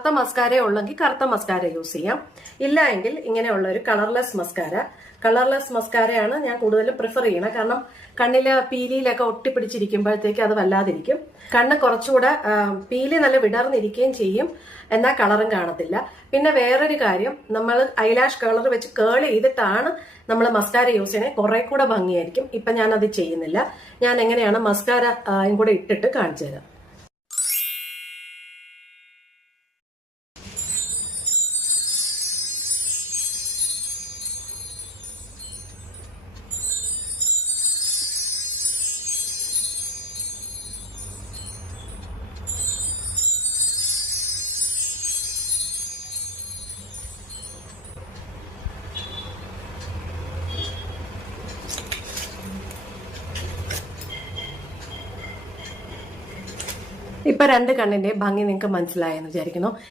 കറുത്ത മസ്കാര ഉള്ളെങ്കിൽ കറുത്ത മസ്കാര യൂസ് ചെയ്യാം. ഇല്ല എങ്കിൽ ഇങ്ങനെയുള്ള ഒരു കളർലെസ് മസ്കാര കളർലെസ് മസ്കാരയാണ് ഞാൻ കൂടുതലും പ്രിഫർ ചെയ്യണം കാരണം കണ്ണിൽ പീലിയിലൊക്കെ ഒട്ടിപ്പിടിച്ചിരിക്കുമ്പോഴത്തേക്ക് അത് വല്ലാതിരിക്കും. കണ്ണ് കുറച്ചുകൂടെ പീലി നല്ല വിടർന്നിരിക്കുകയും ചെയ്യും. എന്നാൽ കളറും കാണത്തില്ല. പിന്നെ വേറൊരു കാര്യം നമ്മൾ ഐലാഷ് കളർ വെച്ച് കേൾ ചെയ്തിട്ടാണ് നമ്മൾ മസ്കാര യൂസ് ചെയ്യണേ. കുറെ കൂടെ ഭംഗിയായിരിക്കും. ഇപ്പൊ ഞാനത് ചെയ്യുന്നില്ല. ഞാൻ എങ്ങനെയാണ് മസ്കാര കൂടെ ഇട്ടിട്ട് കാണിച്ചു തരാം. ഇപ്പൊ രണ്ട് കണ്ണിന്റെ ഭംഗി നിങ്ങൾക്ക് മനസ്സിലായെന്ന് വിചാരിക്കുന്നു.